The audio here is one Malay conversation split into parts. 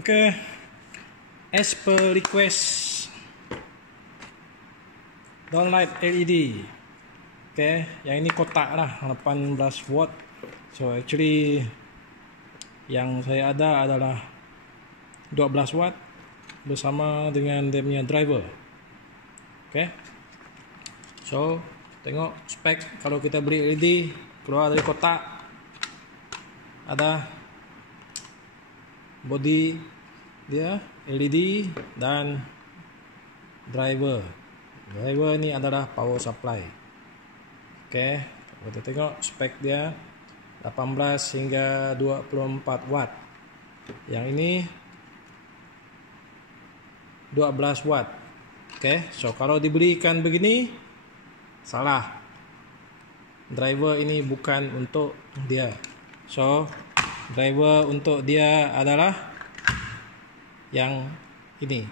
Okay, as per request, downlight LED. Okay, yang ini kotak lah 18 watt. So actually yang saya ada adalah 12 watt bersama dengan dia punya driver. Okay, so tengok spek kalau kita beli LED, keluar dari kotak ada body dia LED dan driver. Driver ini adalah power supply. Oke, kita tengok spek dia 18 hingga 24 watt. Yang ini 12 watt. Oke, so kalau dibelikan begini salah. Driver ini bukan untuk dia. So driver untuk dia adalah yang ini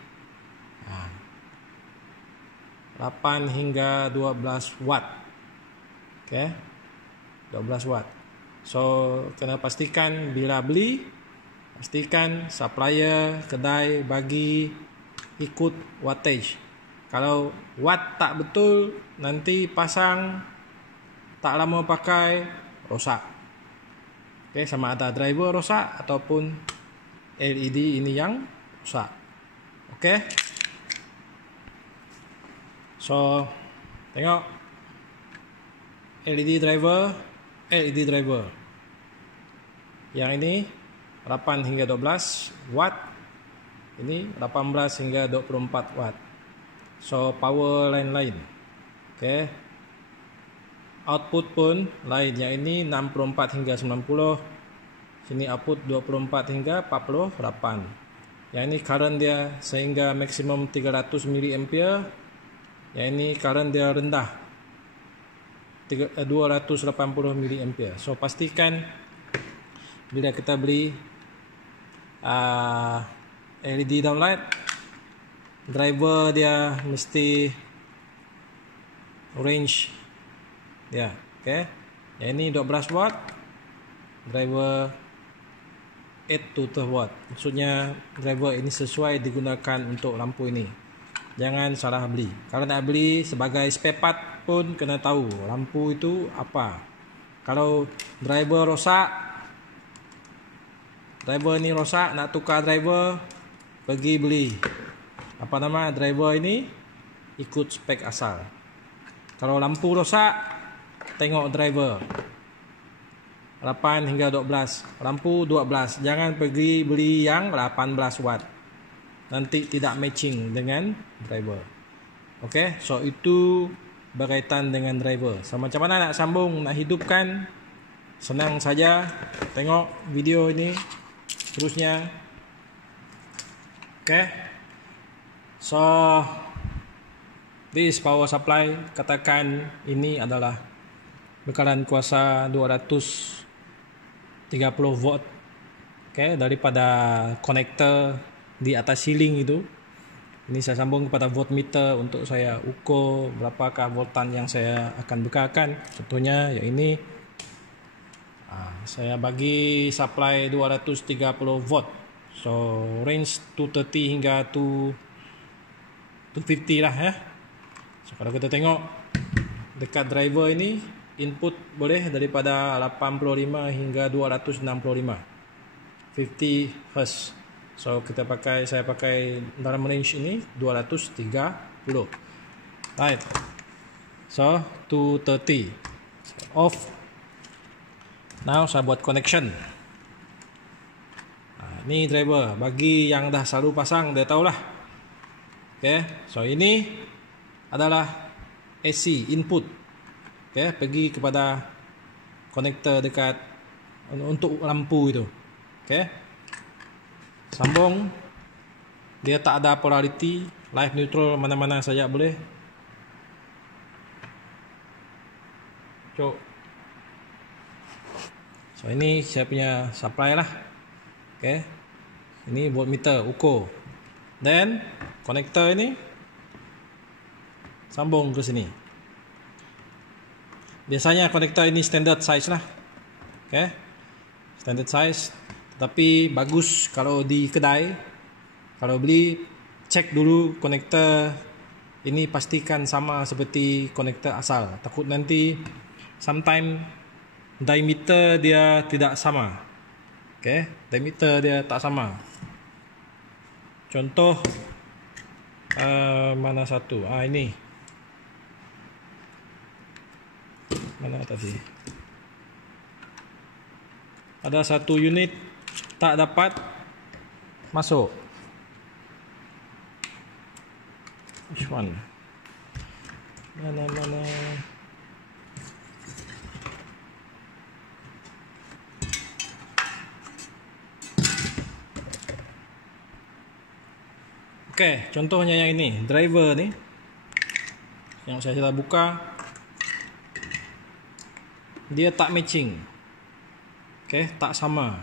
8 hingga 12 watt. Oke, 12 watt. So kena pastikan bila beli, pastikan supplier kedai bagi ikut wattage. Kalau watt tak betul, nanti pasang tak lama pakai rosak. Oke, sama ada driver rosak ataupun LED ini yang rusak. Oke. So, tengok LED driver. Yang ini 8 hingga 12 watt. Ini 18 hingga 24 watt. So, power lain-lain. Oke. Output pun lain. Yang ini 64 hingga 90. Sini output 24 hingga 48. Yang ini current dia sehingga maksimum 300 mA. Yang ini current dia rendah 280 mA. So pastikan bila kita beli LED downlight, driver dia mesti range ya, okay. Yang ini 12 watt, driver 8 to 12 watt. Maksudnya driver ini sesuai digunakan untuk lampu ini. Jangan salah beli. Kalau nak beli sebagai spare part pun kena tahu lampu itu apa. Kalau driver rosak, driver ini rosak, nak tukar driver, pergi beli driver ini ikut spek asal. Kalau lampu rosak, tengok driver 8 hingga 12, lampu 12. Jangan pergi beli yang 18 watt, nanti tidak matching dengan driver. Oke, so itu berkaitan dengan driver. So macam mana nak sambung, nak hidupkan, senang saja. Tengok video ini terusnya. Oke, so this power supply, katakan ini adalah bekalan kuasa 230 volt. Oke, daripada konektor di atas ceiling itu. Ini saya sambung kepada voltmeter untuk saya ukur berapakah voltan yang saya akan bekalkan. Contohnya yang ini saya bagi supply 230 volt. So range 230 hingga 250 lah ya. So kalau kita tengok dekat driver ini, input boleh daripada 85 hingga 265 50 Hz. So saya pakai dalam range ini 230. Right. So 230. Off. Now saya buat connection. Ini driver, bagi yang dah selalu pasang dia tahulah. Okay. So ini adalah AC input. Okay, pergi kepada konektor dekat untuk lampu itu. Okay. Sambung. Dia tak ada polarity, live neutral, mana-mana saja boleh. So ini saya punya supply lah. Okay. Ini voltmeter ukur. Then konektor ini sambung ke sini. Biasanya konektor ini standard size lah. Okay. Standard size Tapi bagus kalau di kedai, kalau beli cek dulu konektor ini, pastikan sama seperti konektor asal. Takut nanti sometime diameter dia tidak sama. Diameter dia tak sama. Contoh mana satu? Ini. Mana tadi? Ada satu unit tak dapat masuk. Which one? Mana? Contohnya yang ini, driver nih, yang saya sudah buka, dia tak matching, tak sama,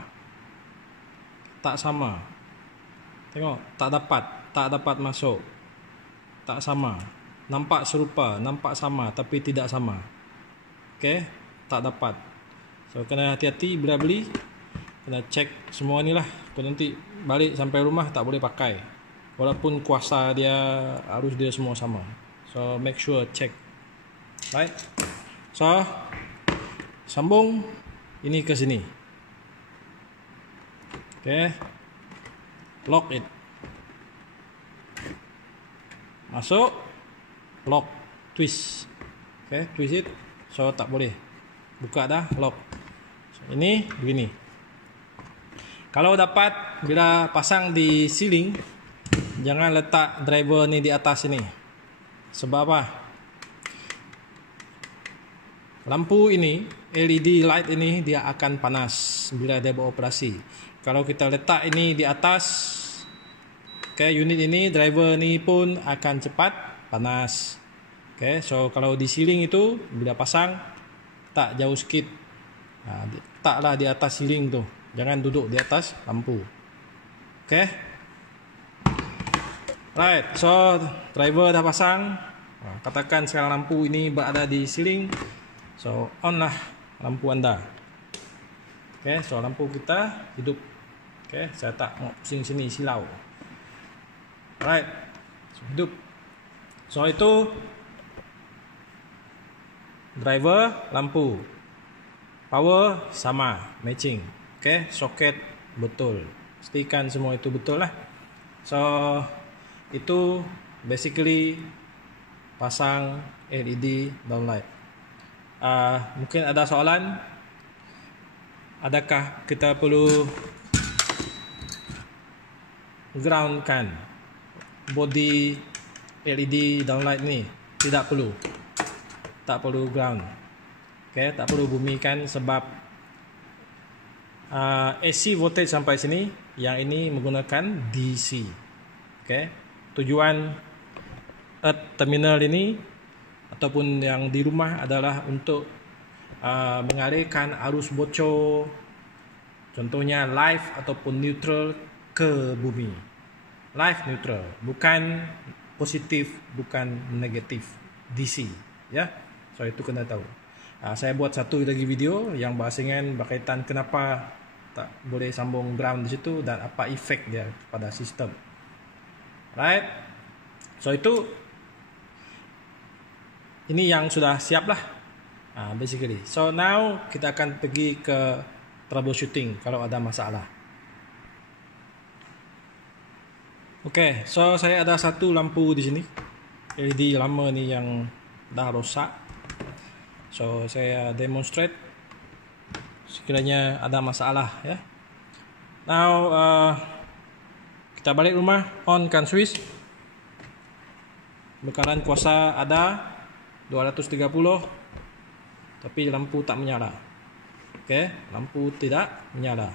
tengok, tak dapat masuk, tak sama, nampak serupa, nampak sama, tapi tidak sama, tak dapat. So kena hati-hati bila beli, kena cek semua ni lah. Kau nanti balik sampai rumah tak boleh pakai. Walaupun kuasa dia, arus dia semua sama. So make sure check. Right? So sambung ini ke sini. Lock it. Masuk, lock, twist. Twist it. So tak boleh. Buka dah, lock. So, ini begini. Kalau dapat bila pasang di ceiling, jangan letak driver ni di atas ini. Sebab apa? Lampu ini, LED light ini, dia akan panas bila dia beroperasi. Kalau kita letak ini di atas, unit ini, driver ni pun akan cepat panas. So kalau di ceiling itu, bila pasang, tak jauh sikit. Taklah di atas ceiling tu. Jangan duduk di atas lampu. Right, so driver dah pasang. Katakan sekarang lampu ini berada di ceiling. So on lah lampu anda. So lampu kita hidup. Saya tak mau pusing sini silau. Right, so hidup. So itu driver, lampu, power sama, matching. Soket betul. Pastikan semua itu betul lah. So itu basically pasang LED downlight. Mungkin ada soalan, adakah kita perlu groundkan body LED downlight ni? Tidak perlu. Tak perlu ground. Tak perlu bumikan sebab AC voltage sampai sini, yang ini menggunakan DC. Tujuan earth terminal ini ataupun yang di rumah adalah untuk mengalirkan arus bocor, contohnya live ataupun neutral ke bumi. Live neutral, bukan positif, bukan negatif, DC. So itu kena tahu. Saya buat satu lagi video yang bahasangan berkaitan kenapa tak boleh sambung ground di situ dan apa efek dia pada sistem. Right? So itu ini yang sudah siap lah, basically. So now kita akan pergi ke troubleshooting kalau ada masalah. So saya ada satu lampu di sini, LED lama ni yang dah rosak. So saya demonstrate sekiranya ada masalah ya. Now kita balik rumah, on kan switch. Bekaran kuasa ada 230, tapi lampu tak menyala. Lampu tidak menyala.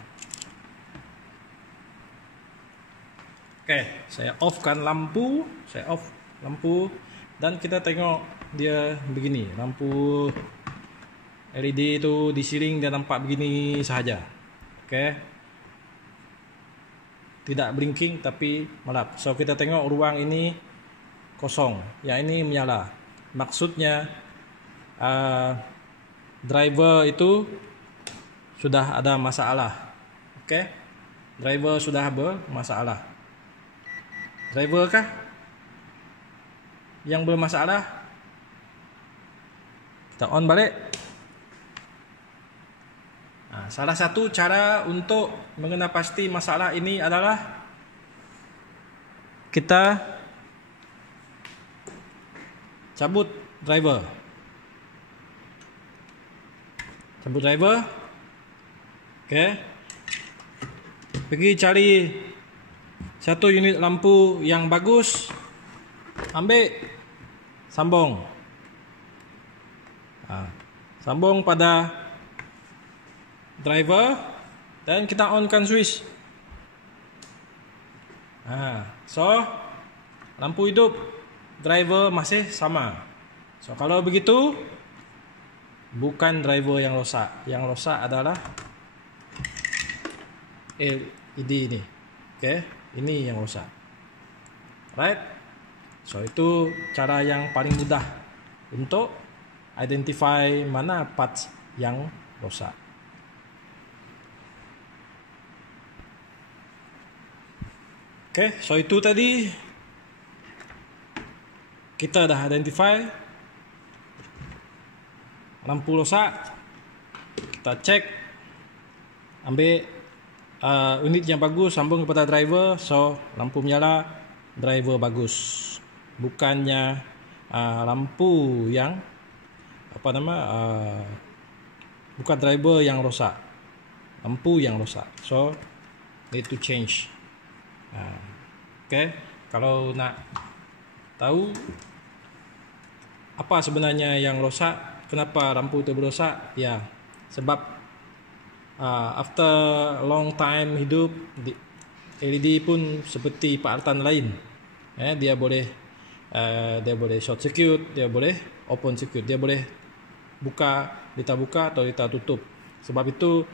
Saya offkan lampu, saya off lampu dan kita tengok dia begini. Lampu LED itu di ceiling dia nampak begini sahaja. Tidak blinking tapi melap. So kita tengok ruang ini kosong, yang ini menyala. Maksudnya driver itu sudah ada masalah. driver sudah bermasalah. Driver kah yang bermasalah? Kita on balik. Nah, salah satu cara untuk mengenal pasti masalah ini adalah kita cabut driver. Cabut driver. Oke. Pergi cari satu unit lampu yang bagus. Ambil, sambung. Sambung pada driver dan kita onkan switch. So lampu hidup, driver masih sama. So kalau begitu bukan driver yang rosak. Yang rosak adalah LED ini. Oke, ini yang rosak. Right? So itu cara yang paling mudah untuk identify mana parts yang rosak. Oke, so itu tadi kita dah identify lampu rosak. Kita cek, ambil unit yang bagus, sambung kepada driver. So lampu menyala, driver bagus. Bukannya lampu yang bukan driver yang rosak, lampu yang rosak. So need to change. Okay. Kalau nak tahu apa sebenarnya yang rosak, kenapa lampu itu berosak, ya sebab after long time hidup LED pun seperti peralatan lain. Dia boleh short circuit, dia boleh open circuit, dia boleh kita buka atau kita tutup. Sebab itu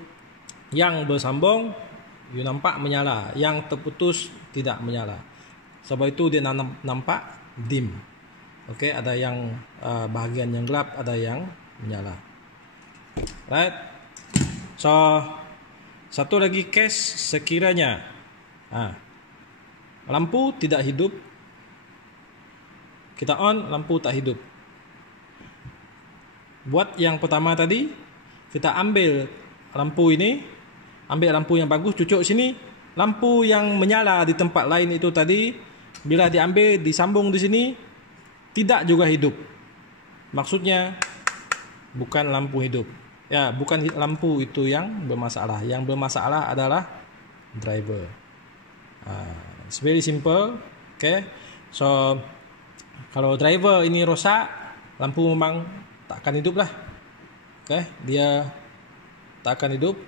yang bersambung you nampak menyala, yang terputus tidak menyala. Sebab itu dia nampak dim. Okey, ada yang bahagian yang gelap, ada yang menyala. Right? So satu lagi case sekiranya lampu tidak hidup, kita on, lampu tak hidup. Buat yang pertama tadi, kita ambil lampu ini, ambil lampu yang bagus, cucuk sini. Lampu yang menyala di tempat lain itu tadi, bila diambil, disambung di sini, tidak juga hidup. Maksudnya bukan lampu hidup. Ya, bukan lampu itu yang bermasalah. Yang bermasalah adalah driver. It's very simple. Okay. So kalau driver ini rosak, lampu memang tak akan hidup lah. Okay. Dia tak akan hidup.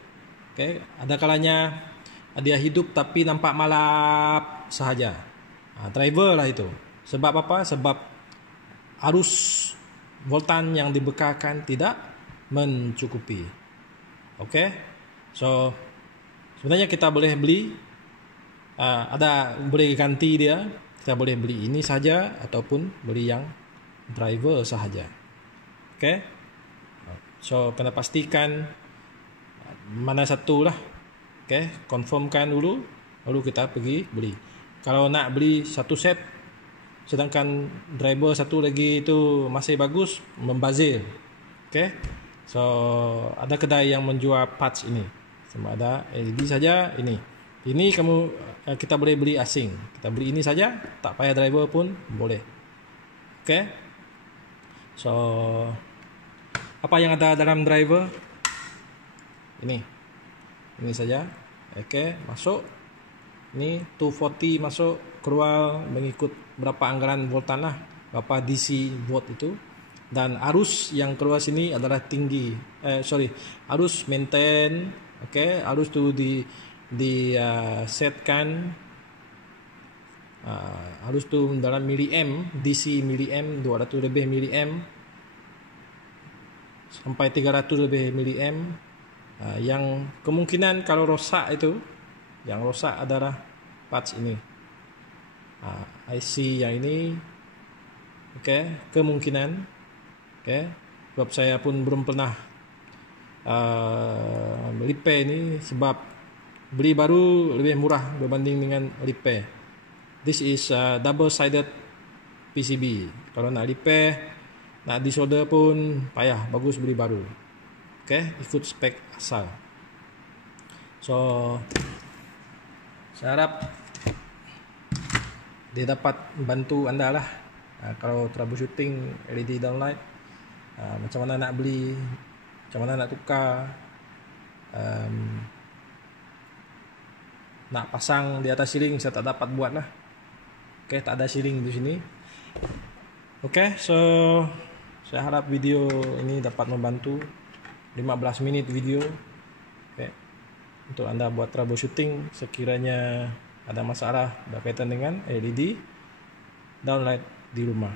Okay. Ada kalanya dia hidup tapi nampak malap sahaja. Driver lah itu. Sebab apa? Sebab arus voltan yang dibekalkan tidak mencukupi. Okay. So sebenarnya kita boleh beli, boleh ganti dia. Kita boleh beli ini saja ataupun beli yang driver sahaja. Okay. So kena pastikan mana satu lah. Okay. Confirmkan dulu, lalu kita pergi beli. Kalau nak beli satu set, sedangkan driver satu lagi itu masih bagus, membazir. Okay. So ada kedai yang menjual parts ini, sama ada LED saja ini. Ini kita boleh beli asing. Kita beli ini saja, tak payah driver pun boleh. Okay. So apa yang ada dalam driver? Ini saja. Okay, masuk. Ini 240 masuk, keluar mengikut berapa anggaran voltan lah, berapa DC volt itu. Dan arus yang keluar sini adalah tinggi. Arus maintain. Okay, arus tu setkan. Arus tu dalam milliamp, DC milliamp, 200 lebih milliamp sampai 300 lebih milliamp. Yang kemungkinan kalau rosak itu, yang rosak adalah parts ini, IC yang ini. Okay, kemungkinan. Okay, sebab saya pun belum pernah repair ini, sebab beli baru lebih murah berbanding dengan repair. This is double sided PCB. Kalau nak repair, nak disolder pun payah, bagus beli baru. Okay, ikut spek asal. So saya harap dia dapat membantu anda lah. Kalau troubleshooting LED downlight, macam mana nak beli, macam mana nak tukar, nak pasang di atas ceiling, saya tak dapat buat lah. Okay, tak ada ceiling di sini. Okay, so saya harap video ini dapat membantu. 15 menit video. Okay, untuk anda buat troubleshooting sekiranya ada masalah berkaitan dengan LED downlight di rumah.